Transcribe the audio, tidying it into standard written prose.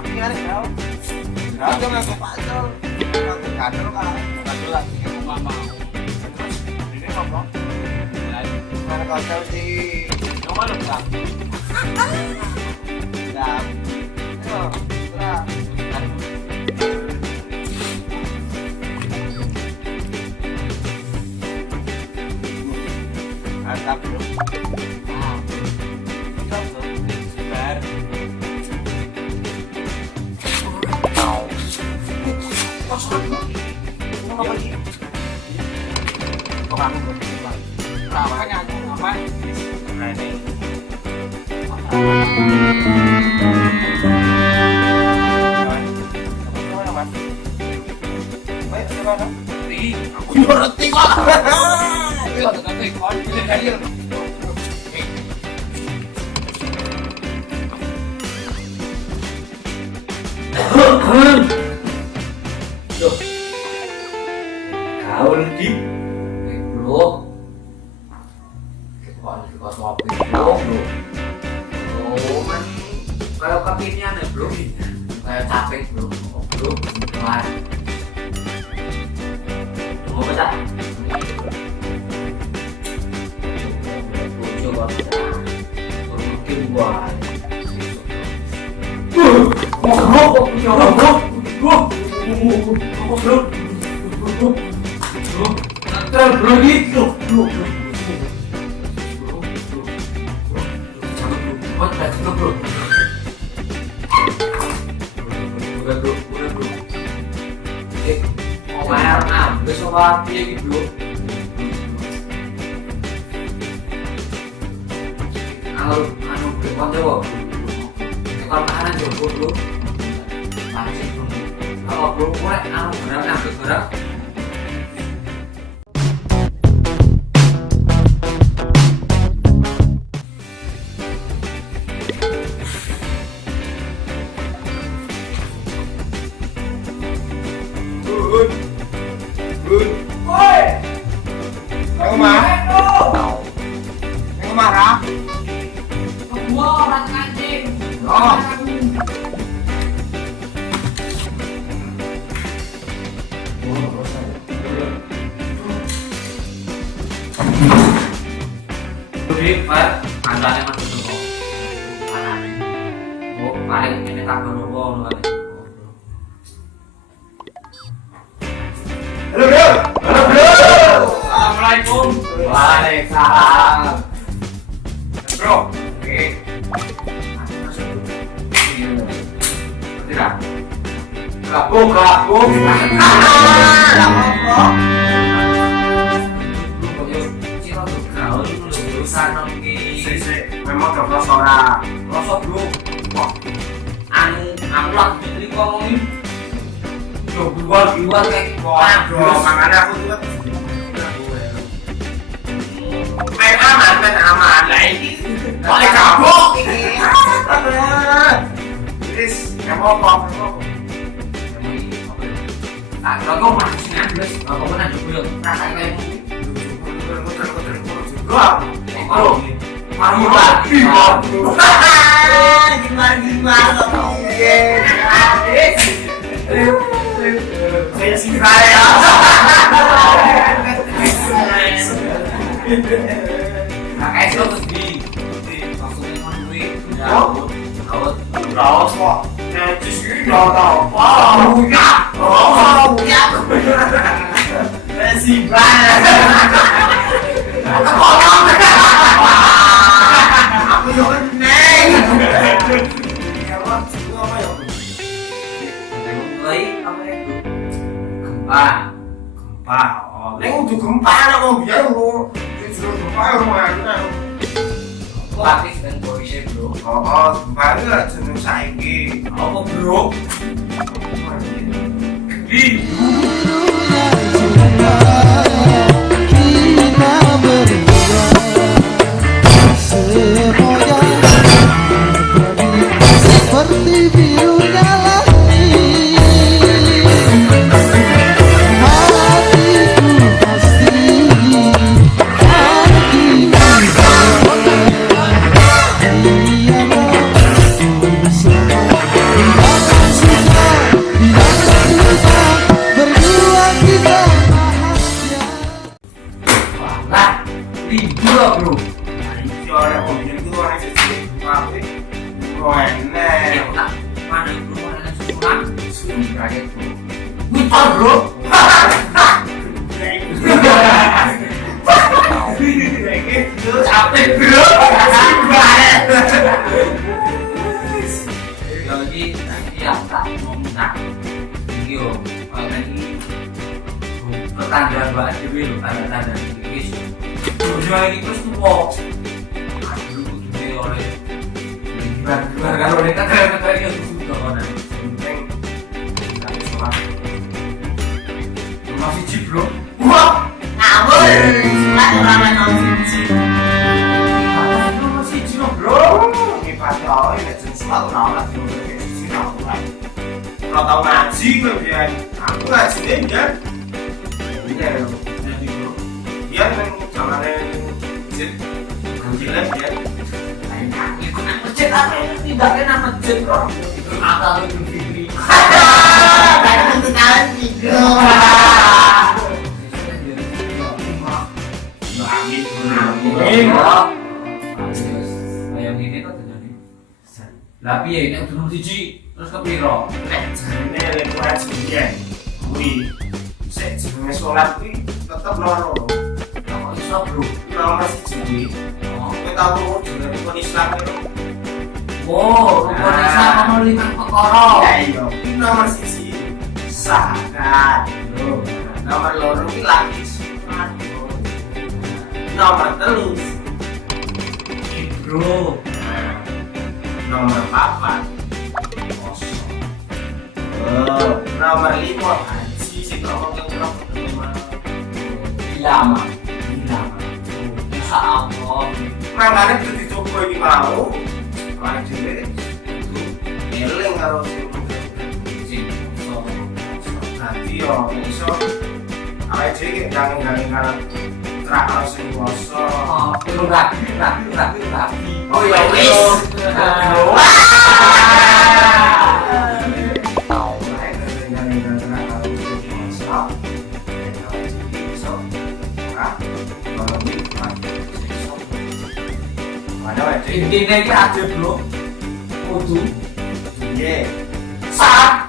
rapi kan ya. Rapi nggak pasal. Nggak kadal kan. Kadal lagi mau mau. Terus ini apa? Mana kadal di nomor berapa? Ya. Yo, berapa? Mantap bro. Sebar. Apa ini? Orang makanya aku apa? Nah ini. Aku ngerti kok. Ayo tekan tekan ayo. Loh. Kau lagi. Bro. Kok ngopi bro. Oh, man. Kalau kopinya ada bro. Kayak capek bro. Bro. Wah. Mau baca? Coba baca. Mungkin buat. Kalau makanan juga bro, masih belum. Kalau bro, mulai gerak. Oi, yang marah? Gua orang anjing. Oh. Jadi, Pak, andane mas itu. Andane. Oh, paling ini tak ngono. Halo bro. Assalamualaikum. Waalaikumsalam. Bro, oke. Tidak. Gabung. Memang ke Flosora. Rosok bro. Wah. Aku lagi beli ngomongin. Jual kayak Waduh, makanya aku juga main aman lah ini. Boleh gabung ini. Terus, mau apa? Ah, kalau mau sini terus, kalau mau nanti gue rasain kayak Bro, kamu lagi gimana? Saya sih kaya. kayak itu terus di langsung ngomongin Raus kok. Nanti sih tahu. Ya. Masih banyak. Aku juga neng. mulai apa itu gempa. Oh, neng udah gempa mau biar lu. Sudah gempa mau yang Lapis dan polisi bro. gempa itu lah jenis saiki. Apa bro? Di. Seperti birunya langit, hatiku pasti akan diambil bersama. Ya tak mana bro, mana susunan, susun rakyat bro. Wita bro. Capek bro. Jadi ya tak ngomong yo lagi pertanda buat dewi lo tanda-tanda guys. Tujuan ini terus tuh aduh gede oleh gimana kalau mereka keren yang sudah mana penting nggak salah masih chip bro. Wah ngawur semuanya ramai nonton masih chip bro. Ini padahal ini sesuatu nama kalau tahu ngaji kemudian aku ngajinya ya iya jadi bro dia memang zamannya gila ya ikut masjid apa ini tidak kena masjid bro itu akal itu fitri kayak kenalan tiga ayam ini tuh terjadi tapi ya ini udah siji terus kepiro ini lingkungan sendirian wih saya jenenge sholat wih tetap loro kok iso bro nomor siji kita tahu jenenge rukun Islam itu oh rukun Islam nomor 5 perkara ya iya nomor siji zakat nomor loro ki lagi sholat nomor telu bro nomor 4 nomor 5 haji sih kalau ngomong lama bisa apa makanya itu dicoba ini mau makanya jadi eling karo sih nanti yo iso awake dhewe jangan karo terak karo sing kuasa perlu rapi oh ya wis intinya ini aja bro kudu iya saat